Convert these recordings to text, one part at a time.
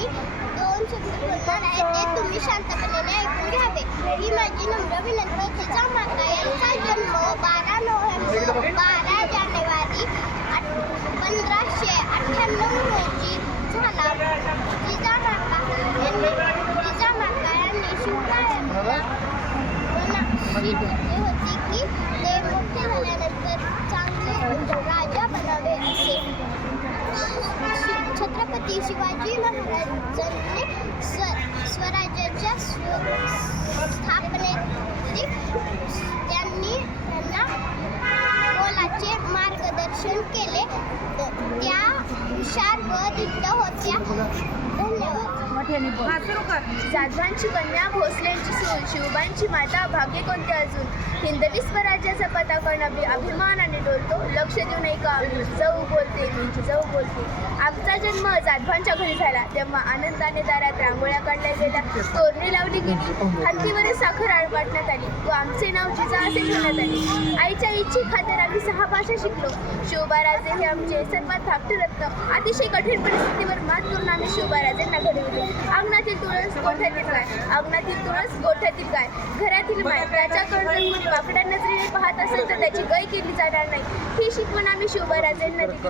मी 2 शब्द बोलणार आहे, ते तुम्ही शांतपणे ऐकून घ्यावे. ही माझी नम्र विनंती. जिजामाता यांचा जन्म 12 जानेवारी 1598 रोजी झाला. जिजामाता यांनी शिवरायांना अशी बुद्धी होती की ते मोठे झाल्यानंतर चांगले राजा बनावे असे. छत्रपती शिवाजी महाराजांनी स्वराज्याच्या स्थापनेची त्यांना मोलाचे मार्गदर्शन केले. त्या हुशार व धीट होत्या. धन्यवाद. जाधवांची कन्या, भोसलेंची सून, शिवबांची माता, भाग्य कोणते अजून. हिंदवी स्वराज्याचा पताका अभिमानाने डोलतो. लक्ष देऊन ऐका, मी जिजाऊ बोलते. आमचा जन्म जाधवांच्या घरी झाला तेव्हा आनंदाने दारात रांगोळ्या काढल्या गेल्या, तोरणे लावली गेली, हत्तीवर साखर वाटण्यात आली व आमचे नाव जिजा असे ठेवण्यात आले. आईच्या इच्छे खातर आम्ही 6 भाषा शिकलो. शिवबाराजे हे आमचे सर्वात धाकटे रत्न. अतिशय कठीण परिस्थितीवर मात करून आम्ही शिवबाराजेंना घडविले. अंगणातील तुळस गोठ्यातील गाय, घरातील माय. त्याच्याकडून कोणी वाकड्या नजरेने पाहत असेल तर त्याची गय केली जाणार नाही, ही शिकवण आम्ही शिवबाराजेंना दिली.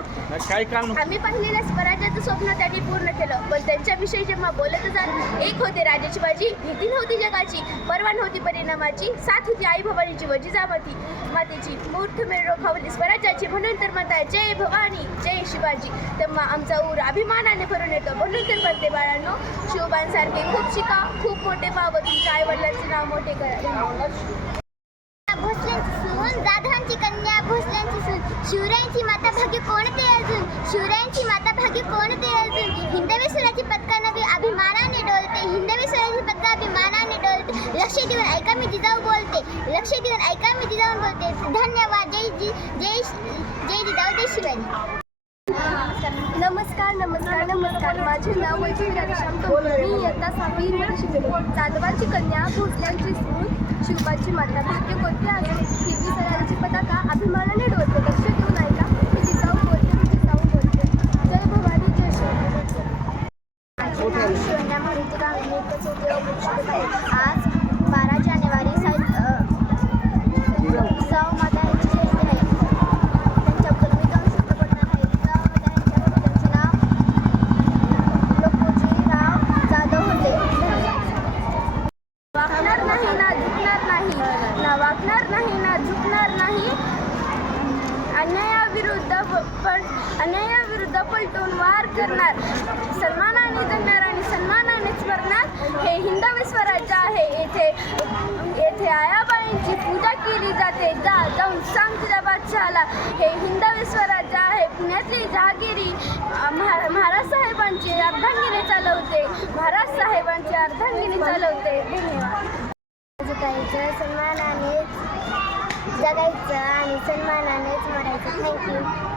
आम्ही पाहिलेल्या स्वराज्याचं स्वप्न त्यांनी पूर्ण केलं. पण त्यांच्याविषयी जेव्हा बोलत जात, एक होते राजे शिवाजी, भीती नव्हती जगाची, परवा नव्हती परिणामाची, साथ होती आई भवानीची व जिजामाती मातेची. मुहूर्तमेढ रोखावली स्वराज्याची, म्हणून तर म्हणताय जय भवानी जय शिवाजी. तेव्हा आमचा ऊर अभिमानाने भरून येतो. म्हणून तर म्हणते बाळांनो, शिवबांसारखे खूप शिका, खूप मोठे व्हावं, तुमच्या आई वडिलांचे नाव मोठे करा. भोसलेंची सून, जाधवांची कन्या, भोसलेंची सून, शिवरायांची माता, भाग्य कोणते अजून. शिवरायांची माता, भाग्य कोणते अजून. हिंदवी स्वराची पताका अभिमानाने डोलते. हिंदवी स्वराची पताका अभिमानाने डोलते. लक्ष देऊन ऐका, मी जिजाऊ बोलते. लक्ष देऊन ऐका, मी जिजाऊ बोलते. धन्यवाद. जय जिजाऊ, जय शिवाजी. नमस्कार. माझे नाव वैचित्र्य मी इयत्ता 6वी मध्ये शिकलो. जाधवांची कन्या, भोसल्यांची सून, शिवबाची माता, भाग्य कोणते अजून. हिंदवी स्वराज्याची पताका अभिमानाने डोलते. लक्ष देऊन ऐका, मी जिजाऊ बोलते. जय भवानी जय शिवाजी. आज 12 जानेवारी जिजाऊ माता यांची जयंती आहे. त्यांच्याबद्दल मी 2 शब्द बोलणार आहे. जिजाऊ माता यांच्याबद्दलचे नाव लोकोजीराव जाधव होते. वाकणार नाही ना झुकणार नाही. अन्यायाविरुद्ध पलटून वार करणार. सन्मानाने जगणार आणि सन्मानानेच मरणार. हे हिंदवी स्वराज्य आहे. येथे आयाबाईंची पूजा केली जाते. जाऊन सांग तुझ्या बादशहाला. हे हिंदवी स्वराज्य आहे. पुण्यातली जहागिरी महाराज साहेबांची अर्धांगिनी चालवते. धन्यवाद. सन्मानानेच जगायचं आणि सन्मानानेच मरायचं. थँक्यू.